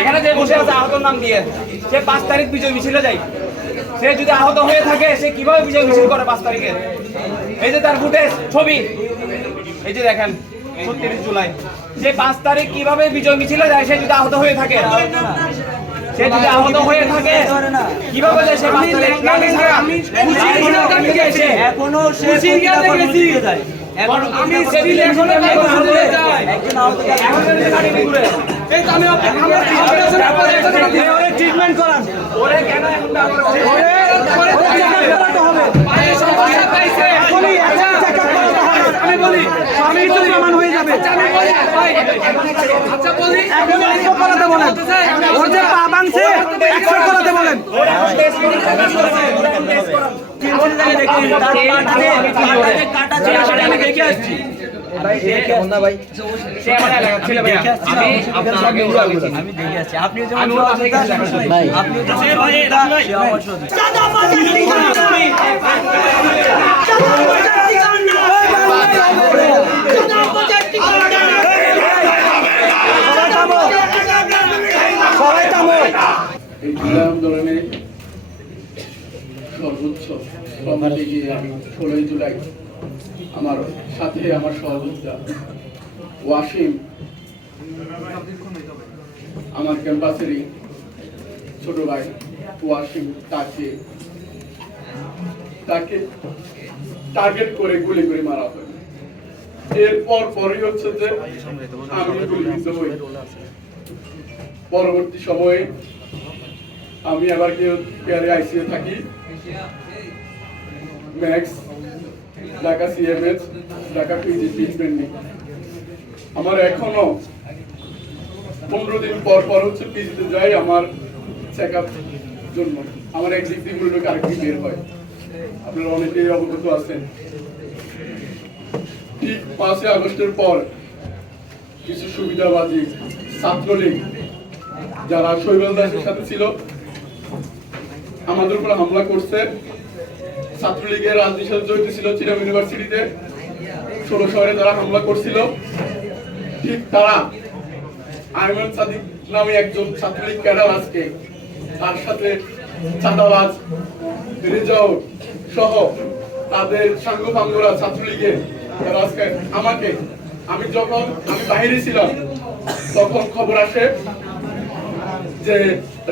এখানে যে বসে আছে আহতর নাম দিয়ে, সে 5 তারিখ বিজয় মিছিলে যায়। সে যদি আহত হয়ে থাকে সে কিভাবে বিজয় মিছিল করে 5 তারিখে? এই যে তার ফুটেজ ছবি, এই যে দেখেন ৩১ জুলাই সে 5 তারিখ কিভাবে বিজয় মিছিলে যায়, সে যদি আহত হয়ে থাকে, সে যদি আহত হয়ে থাকে কিভাবে যায় সে 5 তারিখ? এখনো সে এখন আমি সিভিল এখনো একজন আহত ট্রিটমেন্ট করান, ওরে কেন এখন আমি বলি আমি তো প্রমাণ হয়ে যাবে। এখন করাতে বলেন, ওর যে পা ভাঙছে 100 করাতে বলেন। কাটা ছিল সেটা আমি দেখে আসছি। আমি দেখে আসছি আপনি আন্দোলনে সর্বোচ্চ কমিটি গিয়ে আমি 16 জুলাই আমার সাথে আমার সহযোদ্ধা ওয়াসিম, আমার ক্যাম্পাসেরই ছোট ভাই ওয়াসিম, তাকে টার্গেট করে গুলি করে মারা হয়। এরপর পরই হচ্ছে যে আমি গুলিবিদ্ধ হই। পরবর্তী সময়ে আমি আবার কেয়ারে আইসিইউ থাকি, max Dhaka CMS Dhaka PG treatment নিই। আমার এখনো 15 দিন পর পর হচ্ছে পিজিতে যাই আমার চেক আপ জন্য। আমার এক্সিকিউটিভ লোক আরেকদিন বের হয়, আপনারা অনেকেই অবগত আছেন। ঠিক 5 আগস্টের পর কিছু সুবিধাবাদী ছাত্রলীগ যারা শৈবাল দাসের সাথে ছিল আমাদের উপর হামলা করছে। ছাত্রলীগের রাজনীতির সাথে জড়িত ছিল চিরাম ইউনিভার্সিটিতে 16 শহরে তারা হামলা করছিল। ঠিক তারা আইমান সাদিক নামে একজন ছাত্রলীগ ক্যাডার আজকে তার সাথে চাঁদাবাজ রেজাউল সহ তাদের সাঙ্গপাঙ্গরা ছাত্রলীগের তারা আজকে আমি যখন বাইরে ছিলাম তখন খবর আসে যে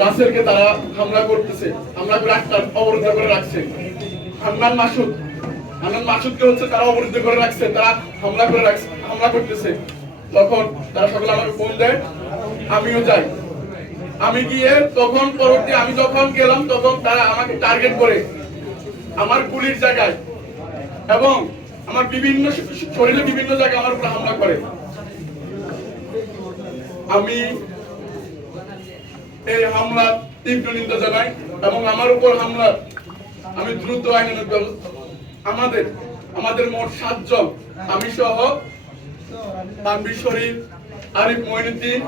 রাসেলকে তারা হামলা করতেছে, হামলা করে একটা অবরোধ করে রাখছে। হান্নান মাসুদকে হচ্ছে তারা অবরুদ্ধ করে রাখছে, তারা হামলা করতেছে। তখন তারা সকলে আমাকে ফোন দেয়, আমিও যাই। আমি গিয়ে তখন পরবর্তী আমি যখন গেলাম তখন তারা আমাকে টার্গেট করে আমার গুলির জায়গায় এবং আমার বিভিন্ন শরীরে বিভিন্ন জায়গায় আমার উপর হামলা করে। আমি এই হামলা তীব্র নিন্দা জানাই এবং আমার উপর হামলা আমি দ্রুত আইনানুগ ব্যবস্থা আমাদের মোট 7 জন, আমি সহ তানভীর শরীফ, আরিফ মঈনুদ্দিন,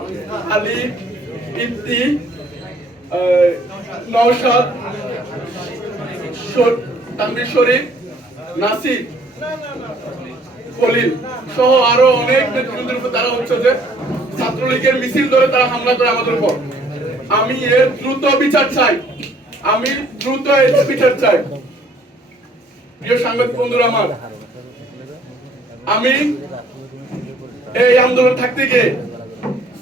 আলী, ইফতি, নওশাদ, তানভীর শরীফ, নাসির, খলিল সহ আরো অনেক নেতৃবৃন্দের উপর তারা হচ্ছে যে ছাত্রলীগের মিছিল ধরে তারা হামলা করে আমাদের উপর। আমি এর দ্রুত বিচার চাই, প্রিয় সাংবাদিক বন্ধুরা আমার, আমি এই আন্দোলন থাকতে গিয়ে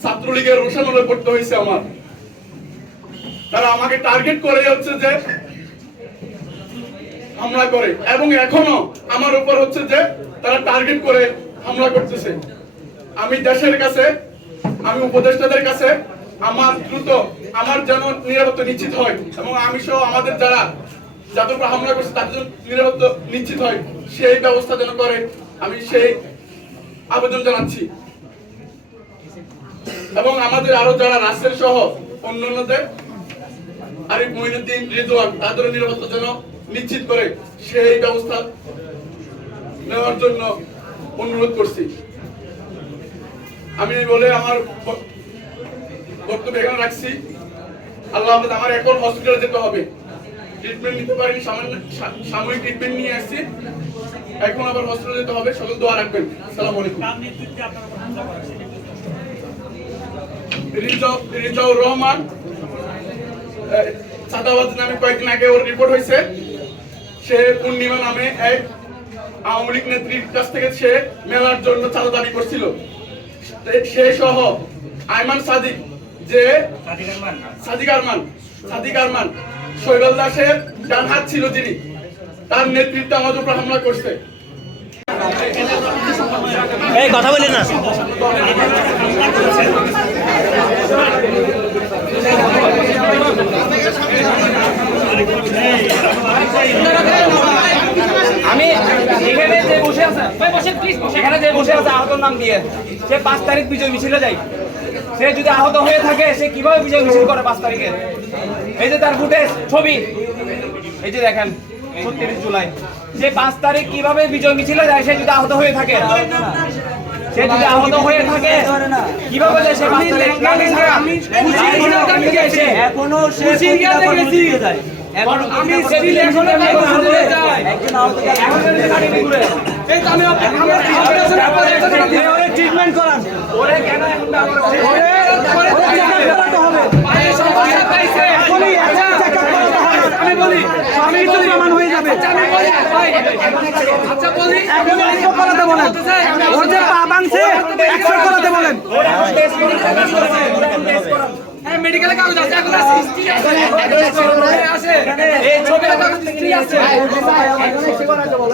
ছাত্রলীগের রোষানলে পড়তে হয়েছে আমার। তারা আমাকে টার্গেট করে হচ্ছে যে হামলা করে এবং এখনো আমার উপর হচ্ছে যে তারা টার্গেট করে হামলা করতেছে। আমি দেশের কাছে, আমি উপদেষ্টাদের কাছে আমার দ্রুত আমার যেন নিরাপত্তা নিশ্চিত হয় এবং আমি সহ আমাদের যাদের উপর হামলা করছে তাদের জন্য নিরাপত্তা নিশ্চিত হয়, সেই ব্যবস্থা যেন করে আমি সেই আবেদন জানাচ্ছি। এবং আমাদের আরো যারা রাসেল সহ অন্যান্যদের আরিফ মঈনুদ্দিন, রিজওয়ান তাদের নিরাপত্তা যেন নিশ্চিত করে সেই ব্যবস্থা নেওয়ার জন্য অনুরোধ করছি। আমি বলে আমার বক্তব্য এখানে রাখছি। আল্লাহ হাফেজ। আমার এখন হসপিটালে যেতে হবে, ট্রিটমেন্ট নিতে পারিনি, সাময়িক ট্রিটমেন্ট নিয়ে আসছি, এখন আবার হসপিটালে যেতে হবে। সকল দোয়া রাখবেন। আসসালামু আলাইকুম। রিজাউর রহমান চাঁদাবাজ নামে কয়েকদিন আগে ওর রিপোর্ট হয়েছে। সে পূর্ণিমা নামে এক আওয়ামী লীগ নেত্রীর কাছ থেকে সে মেলার জন্য চাঁদা দাবি করছিল। সে সহ আইমান সাদিক, যে সাদিক আরমান শৈবাল দাসের ডান হাত ছিল, যিনি তার নেতৃত্বে আমাদের উপর হামলা করছে। এই কথা বলি না। আমি এখানে যে বসে আছে, এখানে যে বসে আছে আহতর নাম দিয়ে, সে 5 তারিখ বিজয় মিছিলে যায়। সে যদি আহত হয়ে থাকে সে কিভাবে বিজয় মিছিল করে 5 তারিখে? এই যে তার ফুটেজ ছবি, এই যে দেখেন ৩০ জুলাই সে 5 তারিখ কিভাবে বিজয় মিছিলে যায়। সে যদি আহত হয়ে থাকে, সে যদি আহত হয়ে থাকে কিভাবে যায় সে 5 তারিখ? এখনো সে ট্রিটমেন্ট করান। ওরে কেন এখন আমি বলি আমি তো প্রমাণ হয়ে যাবে। করাতে বলেন, ওর যে পা ভাঙছে 100 করাতে বলেন। মেডিকেলে কাগজ আছে, এখন আছে এই ছবিটা আছে,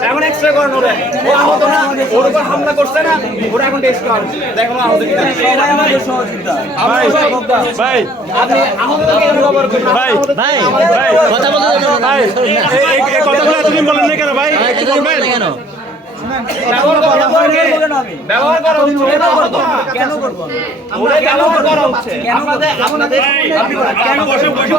এখন এক্সরে করেন। ওরে ও আহত না, ওর উপর হামলা করছে না, ওরা এখন টেস্ট করেন, দেখুন আহত কিনা। সবাই আমাদের সহযোগিতা। ভাই আপনি আহতকে ব্যবহার করুন। ভাই ভাই ভাই কথা বলতে ভাই এই কথাগুলো এতদিন বলেন না কেন ভাই? একটু বলবেন কেন? ব্যবহার করা হচ্ছে কেন করবো? ওরে ব্যবহার করা হচ্ছে আপনাদের কেন বসে বসে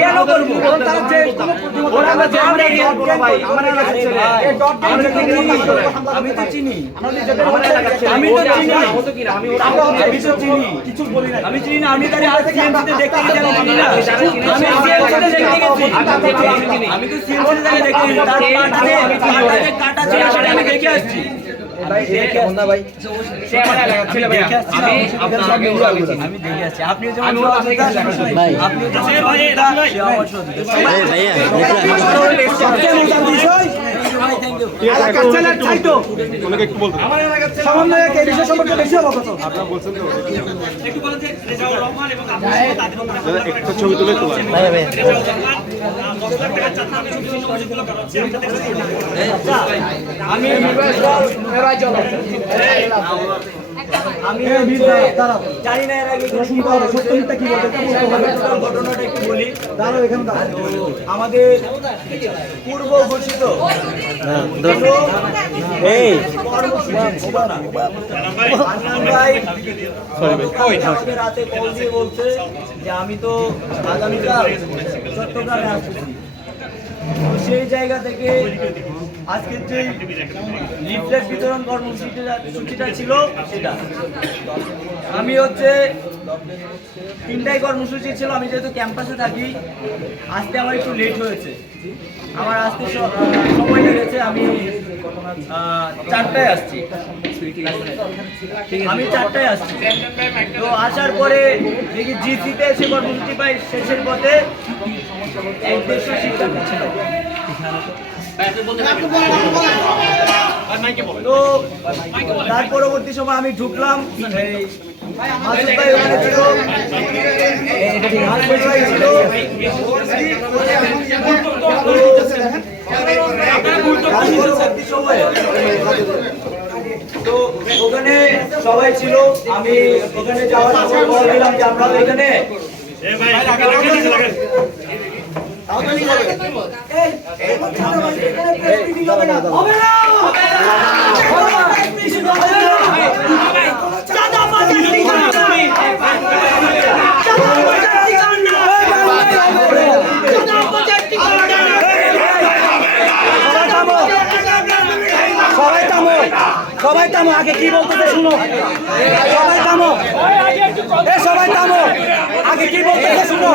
কেন করবো? ওরা ভাই আমার এলাকার ছেলে, আমি তো চিনি, আমি তো চিনি আহত কিনা, আমি ওরা আহত আমি তো চিনি, কিছু বলি না। আমি চিনি না, আমি তার হাতে সিএমসিতে দেখতে গেছি। আমি সিএমসিতে দেখতে গেছি। আমি তো সিএমসিতে দেখতে গেছি। তার পাটাতে কাটা ছিল, সেটা আমি দেখে আসছি। সে আমার এলাকার ছেলে ভাই, আমি আপনার সঙ্গে ওরা গেছি। আমি দেখে আসছি। আপনি যেমন আমি ওর সহযোগিতা, আপনি যেমন সহযোগিতা, সে আমার সহযোগিতা। বিষয় এলাকার ছেলে চাইতো অনেকে একটু বলতে আমার এলাকার ছেলে সমন্বয়ক এই বিষয় সম্পর্কে বেশি অবগত। আপনারা বলছেন তো একটু বলেন যে রেজাউর রহমান এবং আপনার তাদের উপরে একটা ছবি তুলে তোলা রেজাউর রহমান 10 লাখ টাকা চাঁদা আমি ছবিগুলো করাচ্ছি, আমরা দেখছি। আমি মেরাই চলো আমি জানি না এর আগে কোনো শুনতে হবে, সত্য মিথ্যা কি বলতে ঘটনাটা একটু বলি। দাঁড়াও এখানে দাঁড়াও। আমাদের পূর্ব ঘোষিত এই রাতে কল দিয়ে বলছে যে আমি তো আগামীকাল চট্টগ্রামে আসছি। সেই জায়গা থেকে আজকের যে লিফলেট বিতরণ কর্মসূচিটা ছিল সেটা আমি হচ্ছে 3টায় কর্মসূচি ছিল। আমি যেহেতু ক্যাম্পাসে থাকি, আসতে আমার একটু লেট হয়েছে, আমার আসতে সময় লেগেছে। আমি 4টায় আসছি, আমি 4টায় আসছি। তো আসার পরে দেখি জিসিতে এসে কর্মসূচি পাই শেষের পথে 150 শিক্ষার্থী ছিল। তো তার পরবর্তী সময় আমি ঢুকলাম, মাসুদ ভাই ওখানে ছিল, মাসুদ ভাই ছিল। পরবর্তী সময়ে তো ওখানে সবাই ছিল। আমি ওখানে যাওয়ার পর বলে দিলাম যে আমরা তো এখানে সবাই থামো, আগে কি বলতেছে শুনো। সবাই থামো, সবাই থামো, আগে কি বলতেছে শুনো।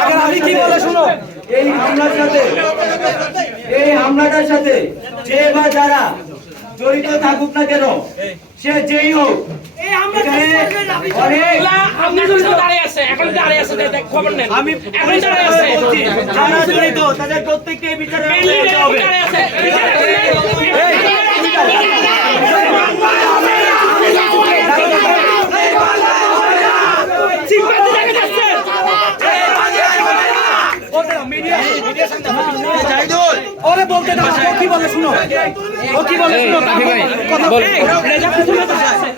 আগে আমি কি বলে শুনো। এই হামলাটার সাথে যে বা যারা জড়িত থাকুক না কেন, সে যেই হোক, এখানে অনেক আমি বলছি, যারা জড়িত তাদের প্রত্যেককে বিচারের আওতায় আনতে হবে। ওরে বলতে দাও, ও কি বলে শুনো, ও কি বলে শুনো, কথা রেজা প্রথমে তো আছে।